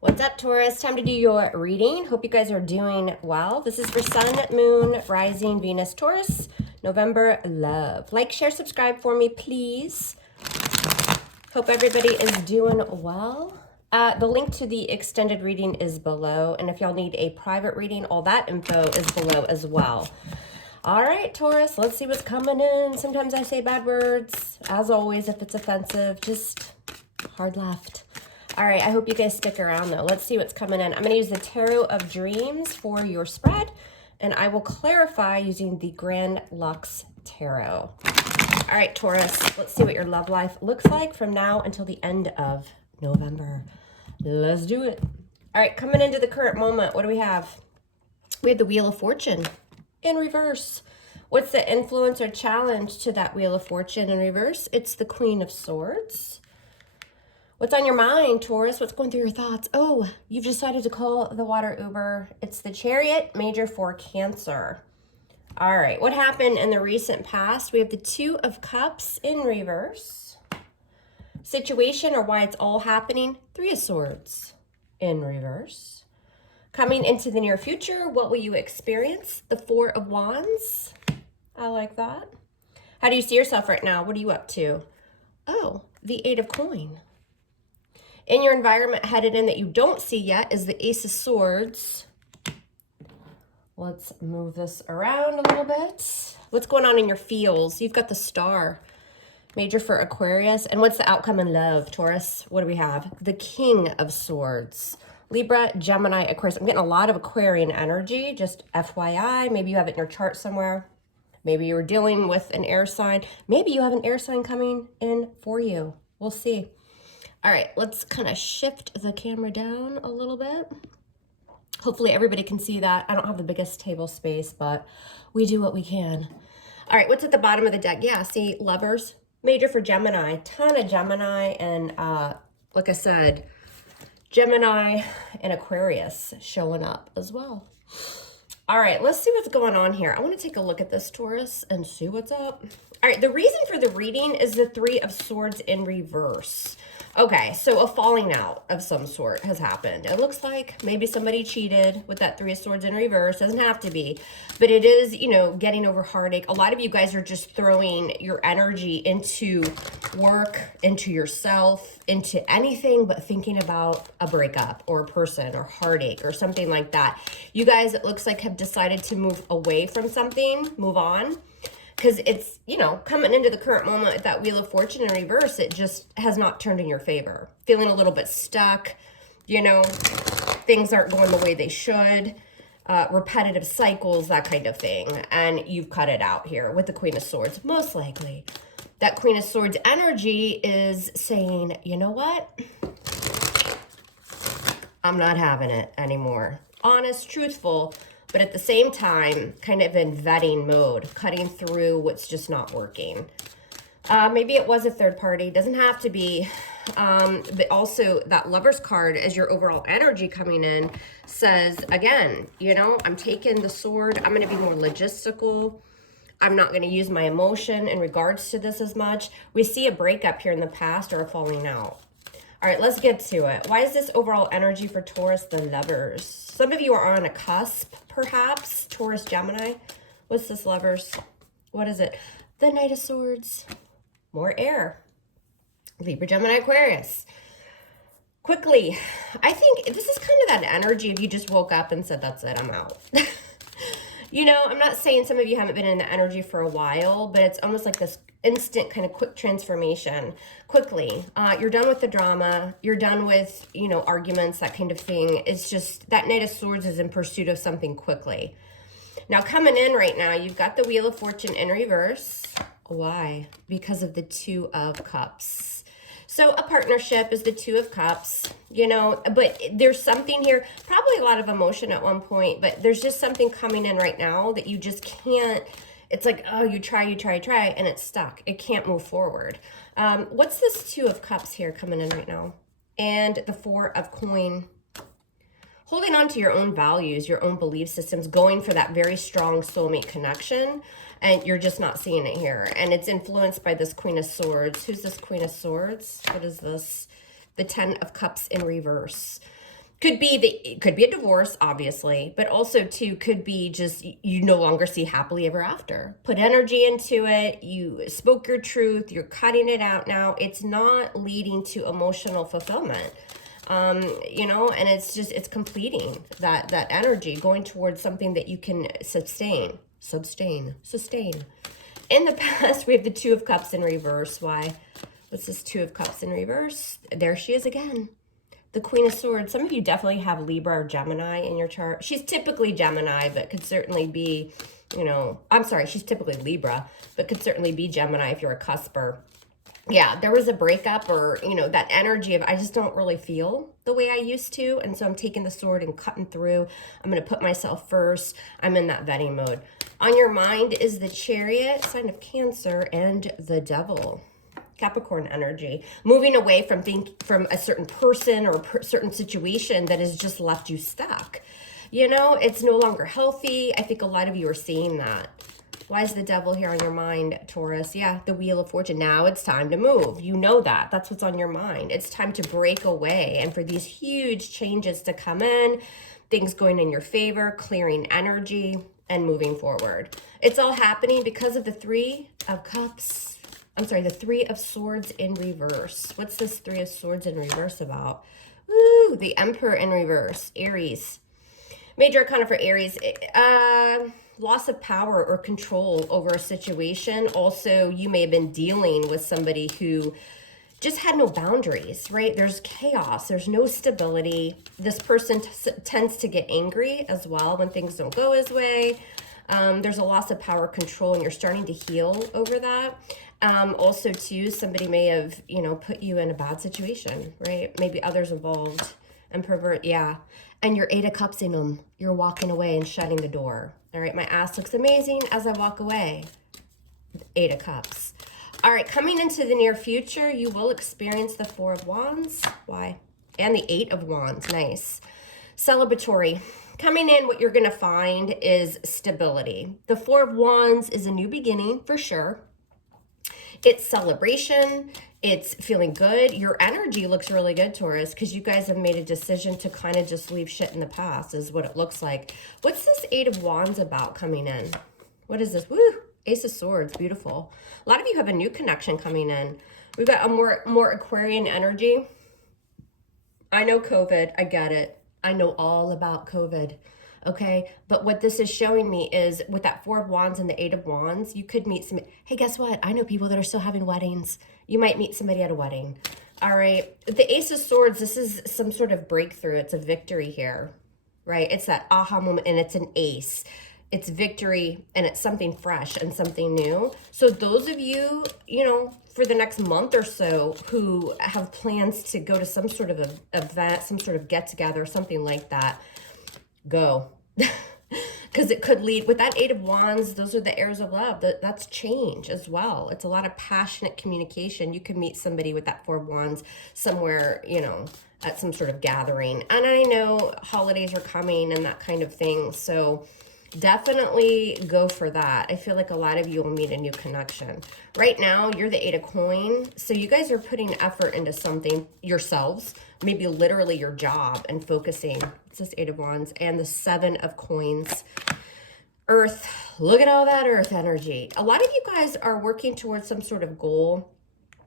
What's up, Taurus? Time to do your reading. Hope you guys are doing well. This is for Sun, Moon, Rising, Venus, Taurus, November love. Like, share, subscribe for me, please. Hope everybody is doing well. The link to the extended reading is below, and if y'all need a private reading, all that info is below as well. All right, Taurus, let's see what's coming in. Sometimes I say bad words. As always, if it's offensive, just hard left. All right, I hope you guys stick around, though. Let's see what's coming in. I'm going to use the Tarot of Dreams for your spread, and I will clarify using the Grand Lux Tarot. All right, Taurus, let's see what your love life looks like from now until the end of November. Let's do it. All right, coming into the current moment, what do we have? We have the Wheel of Fortune in reverse. What's the influence or challenge to that Wheel of Fortune in reverse? It's the Queen of Swords. What's on your mind, Taurus? What's going through your thoughts? Oh, you've decided to call the water Uber. It's the Chariot, major for Cancer. All right, what happened in the recent past? We have the Two of Cups in reverse. Situation or why it's all happening, Three of Swords in reverse. Coming into the near future, what will you experience? The Four of Wands. I like that. How do you see yourself right now? What are you up to? Oh, the Eight of Coins. In your environment headed in that you don't see yet is the Ace of Swords. Let's move this around a little bit. What's going on in your feels? You've got the Star, major for Aquarius. And what's the outcome in love, Taurus? What do we have? The King of Swords. Libra, Gemini, Aquarius. I'm getting a lot of Aquarian energy, just FYI. Maybe you have it in your chart somewhere. Maybe you were dealing with an air sign. Maybe you have an air sign coming in for you. We'll see. All right, let's kind of shift the camera down a little bit. Hopefully everybody can see that. I don't have the biggest table space, but we do what we can. All right, what's at the bottom of the deck? Yeah, see, Lovers, major for Gemini. Ton of Gemini and, like I said, Gemini and Aquarius showing up as well. All right, let's see what's going on here. I want to take a look at this, Taurus, and see what's up. All right, the reason for the reading is the Three of Swords in reverse. Okay, so a falling out of some sort has happened. It looks like maybe somebody cheated with that Three of Swords in reverse. Doesn't have to be, but it is, you know, getting over heartache. A lot of you guys are just throwing your energy into work, into yourself, into anything but thinking about a breakup or a person or heartache or something like that. You guys, it looks like, have decided to move away from something, move on. Because it's, you know, coming into the current moment with that Wheel of Fortune in reverse, it just has not turned in your favor. Feeling a little bit stuck, you know, things aren't going the way they should, repetitive cycles, that kind of thing. And you've cut it out here with the Queen of Swords, most likely. That Queen of Swords energy is saying, you know what? I'm not having it anymore. Honest, truthful, but at the same time, kind of in vetting mode, cutting through what's just not working. Maybe it was a third party, doesn't have to be. But also that Lover's card as your overall energy coming in says, again, you know, I'm taking the sword. I'm going to be more logistical. I'm not going to use my emotion in regards to this as much. We see a breakup here in the past or a falling out. All right, let's get to it. Why is this overall energy for Taurus, the Lovers? Some of you are on a cusp, perhaps. Taurus, Gemini. What's this, Lovers? What is it? The Knight of Swords. More air. Libra, Gemini, Aquarius. Quickly, I think this is kind of that energy if you just woke up and said, that's it, I'm out. You know, I'm not saying some of you haven't been in the energy for a while, but it's almost like this instant kind of quick transformation. Quickly, you're done with the drama. You're done with, you know, arguments, that kind of thing. It's just that Knight of Swords is in pursuit of something quickly. Now, coming in right now, you've got the Wheel of Fortune in reverse. Why? Because of the Two of Cups. So a partnership is the Two of Cups, you know, but there's something here, probably a lot of emotion at one point, but there's just something coming in right now that you just can't. It's like, oh, you try, and it's stuck. It can't move forward. What's this Two of Cups here coming in right now? And the Four of Coins. Holding on to your own values, your own belief systems, going for that very strong soulmate connection, and you're just not seeing it here. And it's influenced by this Queen of Swords. Who's this Queen of Swords? What is this? The Ten of Cups in reverse. It could be a divorce, obviously, but also too could be just you no longer see happily ever after. Put energy into it. You spoke your truth. You're cutting it out now. It's not leading to emotional fulfillment. You know, and it's completing that energy, going towards something that you can sustain. In the past, we have the Two of Cups in reverse. Why? What's this Two of Cups in reverse? There she is again. The Queen of Swords. Some of you definitely have Libra or Gemini in your chart. She's typically Gemini, but could certainly be, you know, I'm sorry, she's typically Libra, but could certainly be Gemini if you're a cusper. Yeah, there was a breakup, or, you know, that energy of I just don't really feel the way I used to. And so I'm taking the sword and cutting through. I'm going to put myself first. I'm in that vetting mode. On your mind is the Chariot, sign of Cancer, and the Devil. Capricorn energy, moving away from a certain person or a certain situation that has just left you stuck. You know, it's no longer healthy. I think a lot of you are seeing that. Why is the Devil here on your mind, Taurus? Yeah, the Wheel of Fortune. Now it's time to move. You know that. That's what's on your mind. It's time to break away and for these huge changes to come in, things going in your favor, clearing energy, and moving forward. It's all happening because of the Three of Cups. I'm sorry, the Three of Swords in reverse. What's this Three of Swords in reverse about? Woo, the Emperor in reverse, Aries. Major arcana for Aries, loss of power or control over a situation. Also, you may have been dealing with somebody who just had no boundaries, right? There's chaos, there's no stability. This person tends to get angry as well when things don't go his way. There's a loss of power control, and you're starting to heal over that. Also, too, somebody may have, you know, put you in a bad situation, right? Maybe others involved and pervert, yeah. And your Eight of Cups in them. You're walking away and shutting the door. All right, my ass looks amazing as I walk away. Eight of Cups. All right, coming into the near future, you will experience the Four of Wands. Why? And the Eight of Wands. Nice. Celebratory. Coming in, what you're going to find is stability. The Four of Wands is a new beginning, for sure. It's celebration. It's feeling good. Your energy looks really good, Taurus, because you guys have made a decision to kind of just leave shit in the past is what it looks like. What's this Eight of Wands about coming in? What is this? Woo! Ace of Swords. Beautiful. A lot of you have a new connection coming in. We've got a more Aquarian energy. I know COVID. I get it. I know all about COVID. Okay, but what this is showing me is with that Four of Wands and the Eight of Wands, you could meet some, hey, guess what? I know people that are still having weddings. You might meet somebody at a wedding. All right, the Ace of Swords, this is some sort of breakthrough. It's a victory here, right? It's that aha moment, and it's an ace. It's victory, and it's something fresh and something new. So those of you, you know, for the next month or so who have plans to go to some sort of event, some sort of get-together, something like that, go. Because it could lead with that Eight of Wands. Those are the heirs of love. That's change as well. It's a lot of passionate communication. You could meet somebody with that Four of Wands somewhere, you know, at some sort of gathering. And I know holidays are coming and that kind of thing. So definitely go for that. I feel like a lot of you will meet a new connection. Right now, you're the Eight of Coins. So you guys are putting effort into something yourselves, maybe literally your job, and focusing. It's this Eight of Wands and the Seven of Coins. Earth. Look at all that Earth energy. A lot of you guys are working towards some sort of goal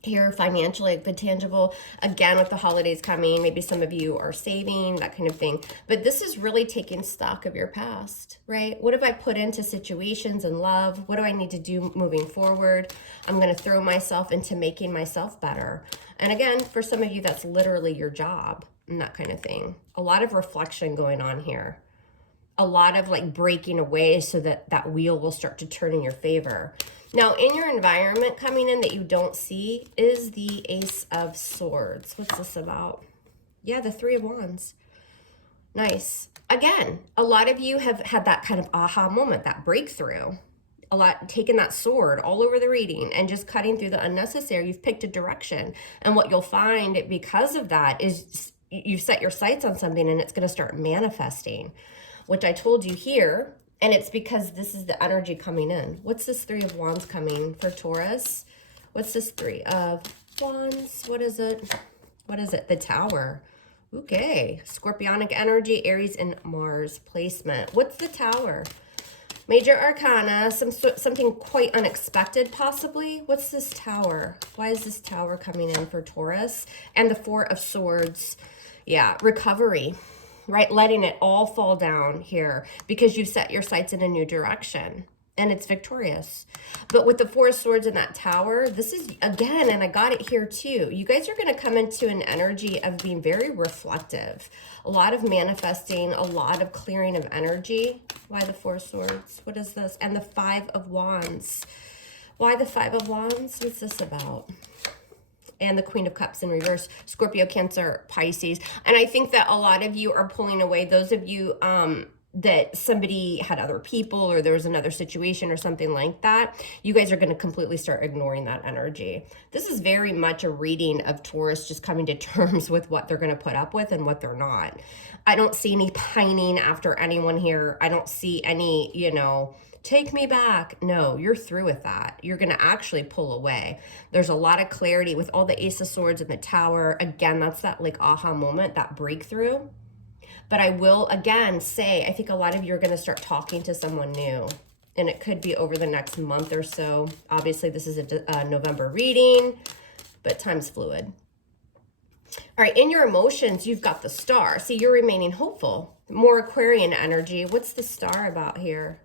here financially, the tangible. Again, with the holidays coming, maybe some of you are saving, that kind of thing. But this is really taking stock of your past, right? What have I put into situations and love? What do I need to do moving forward? I'm going to throw myself into making myself better. And again, for some of you, that's literally your job and that kind of thing. A lot of reflection going on here. A lot of like breaking away so that that wheel will start to turn in your favor. Now, in your environment coming in that you don't see is the Ace of Swords. What's this about? Yeah, the Three of Wands. Nice. Again, a lot of you have had that kind of aha moment, that breakthrough. A lot, taking that sword all over the reading and just cutting through the unnecessary. You've picked a direction. And what you'll find because of that is you've set your sights on something and it's going to start manifesting, which I told you here. And it's because this is the energy coming in. What's this Three of Wands coming for Taurus? What's this Three of Wands? What is it? What is it? The Tower. Okay, Scorpionic energy, Aries and Mars placement. What's the Tower? Major Arcana, something quite unexpected possibly. What's this Tower? Why is this Tower coming in for Taurus? And the Four of Swords. Yeah, recovery, right? Letting it all fall down here because you've set your sights in a new direction. And it's victorious. But with the Four of Swords in that Tower, this is, again, and I got it here too, you guys are going to come into an energy of being very reflective. A lot of manifesting, a lot of clearing of energy. Why the Four of Swords? What is this? And the Five of Wands. Why the Five of Wands? What's this about? And the Queen of Cups in reverse. Scorpio, Cancer, Pisces. And I think that a lot of you are pulling away. Those of you that somebody had other people or there was another situation or something like that, you guys are going to completely start ignoring that energy. This is very much a reading of Taurus just coming to terms with what they're going to put up with and what they're not. I don't see any pining after anyone here. I don't see any, you know, take me back. No, you're through with that. You're going to actually pull away. There's a lot of clarity with all the Ace of Swords and the Tower. Again, that's that like aha moment, that breakthrough. But I will, again, say, I think a lot of you are going to start talking to someone new. And it could be over the next month or so. Obviously, this is a November reading, but time's fluid. All right, in your emotions, you've got the Star. See, you're remaining hopeful. More Aquarian energy. What's the Star about here?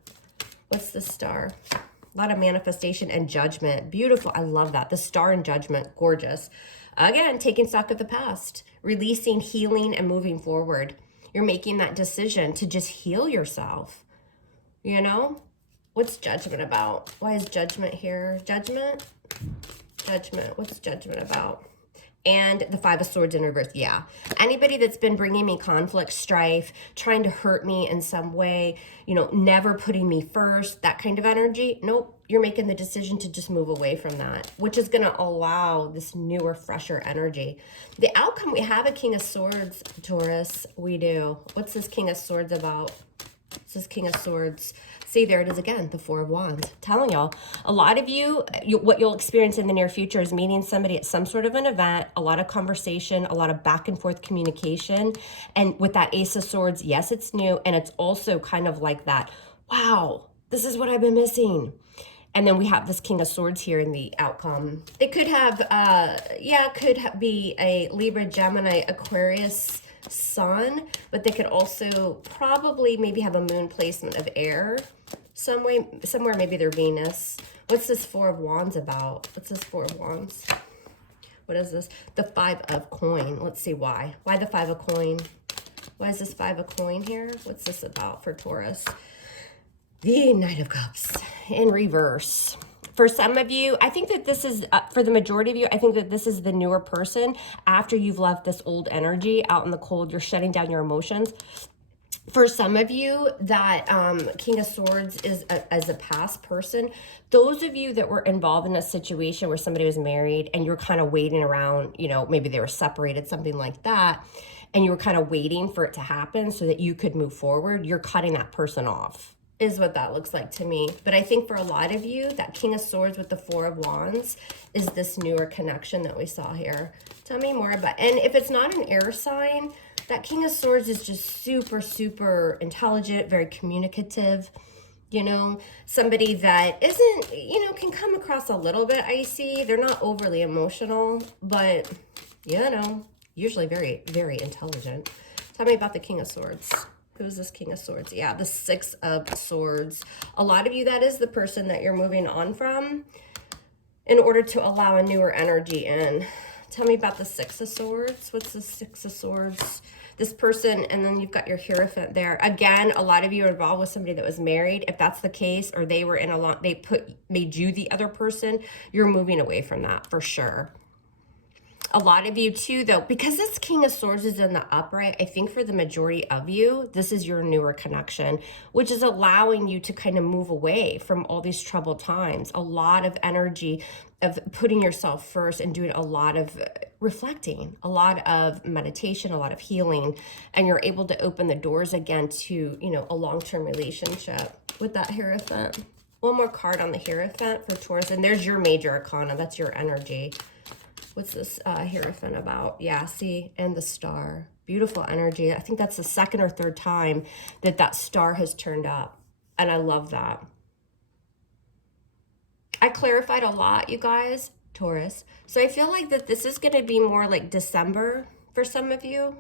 What's the Star? A lot of manifestation and judgment. Beautiful. I love that. The Star and judgment. Gorgeous. Again, taking stock of the past. Releasing, healing, and moving forward. You're making that decision to just heal yourself. You know? What's judgment about? Why is judgment here? Judgment? Judgment. What's judgment about? And the Five of Swords in reverse. Yeah. Anybody that's been bringing me conflict, strife, trying to hurt me in some way, you know, never putting me first, that kind of energy. Nope. You're making the decision to just move away from that, which is going to allow this newer, fresher energy. The outcome, we have a King of Swords, Taurus. We do. What's this King of Swords about? What's this King of Swords? See, there it is again, the Four of Wands. Telling y'all, a lot of you, what you'll experience in the near future is meeting somebody at some sort of an event, a lot of conversation, a lot of back and forth communication. And with that Ace of Swords, yes, it's new. And it's also kind of like that, wow, this is what I've been missing. And then we have this King of Swords here in the outcome. It could have, be a Libra, Gemini, Aquarius, Sun, but they could also probably maybe have a moon placement of air somewhere, maybe they're Venus. What's this Four of Wands about? What's this Four of Wands? What is this? The Five of Coin. Let's see why. Why the Five of Coin? Why is this Five of Coin here? What's this about for Taurus? The Knight of Cups in reverse. For some of you, I think that this is, for the majority of you, I think that this is the newer person after you've left this old energy out in the cold. You're shutting down your emotions. For some of you, that King of Swords is as a past person. Those of you that were involved in a situation where somebody was married and you're kind of waiting around, you know, maybe they were separated, something like that, and you were kind of waiting for it to happen so that you could move forward, you're cutting that person off, is what that looks like to me. But I think for a lot of you, that King of Swords with the Four of Wands is this newer connection that we saw here. Tell me more about, and if it's not an air sign, that King of Swords is just super, super intelligent, very communicative, you know, somebody that isn't, you know, can come across a little bit icy. They're not overly emotional, but, you know, usually very, very intelligent. Tell me about the King of Swords. Who's this King of Swords? Yeah, the Six of Swords. A lot of you, that is the person that you're moving on from in order to allow a newer energy in. Tell me about the Six of Swords. What's the Six of Swords? This person, and then you've got your Hierophant there. Again, a lot of you are involved with somebody that was married. If that's the case, or they were in a lot, made you the other person, you're moving away from that for sure. A lot of you too, though, because this King of Swords is in the upright, I think for the majority of you, this is your newer connection, which is allowing you to kind of move away from all these troubled times. A lot of energy of putting yourself first and doing a lot of reflecting, a lot of meditation, a lot of healing, and you're able to open the doors again to, you know, a long-term relationship with that Hierophant. One more card on the Hierophant for Taurus, and there's your Major Arcana. That's your energy. What's this Hierophant about? Yeah, see, and the Star. Beautiful energy. I think that's the second or third time that that star has turned up. And I love that. I clarified a lot, you guys, Taurus. So I feel like that this is going to be more like December for some of you.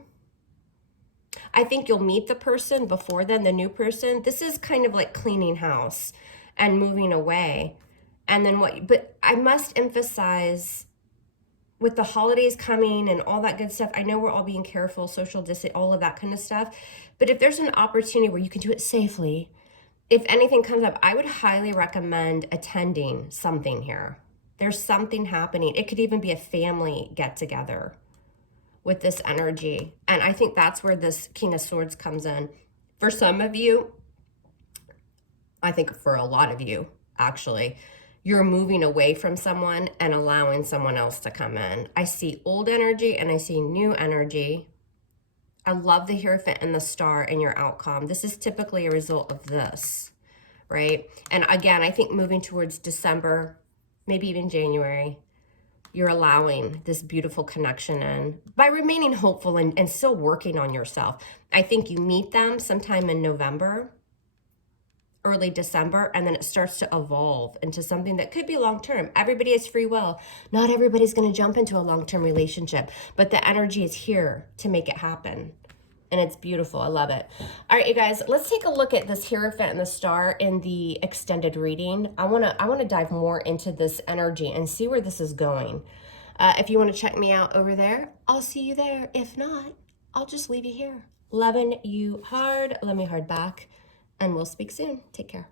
I think you'll meet the person before then, the new person. This is kind of like cleaning house and moving away. And then but I must emphasize, with the holidays coming and all that good stuff, I know we're all being careful, social distance, all of that kind of stuff. But if there's an opportunity where you can do it safely, if anything comes up, I would highly recommend attending something here. There's something happening. It could even be a family get together with this energy. And I think that's where this King of Swords comes in. For some of you, I think for a lot of you, actually, you're moving away from someone and allowing someone else to come in. I see old energy and I see new energy. I love the Hierophant and the Star in your outcome. This is typically a result of this, right? And again, I think moving towards December, maybe even January, you're allowing this beautiful connection in by remaining hopeful and still working on yourself. I think you meet them sometime in November, early December, and then it starts to evolve into something that could be long-term. Everybody has free will. Not everybody's going to jump into a long-term relationship, but the energy is here to make it happen. And it's beautiful. I love it. All right, you guys, let's take a look at this Hierophant and the Star in the extended reading. I want to dive more into this energy and see where this is going. If you want to check me out over there, I'll see you there. If not, I'll just leave you here. Loving you hard. Love me hard back. And we'll speak soon. Take care.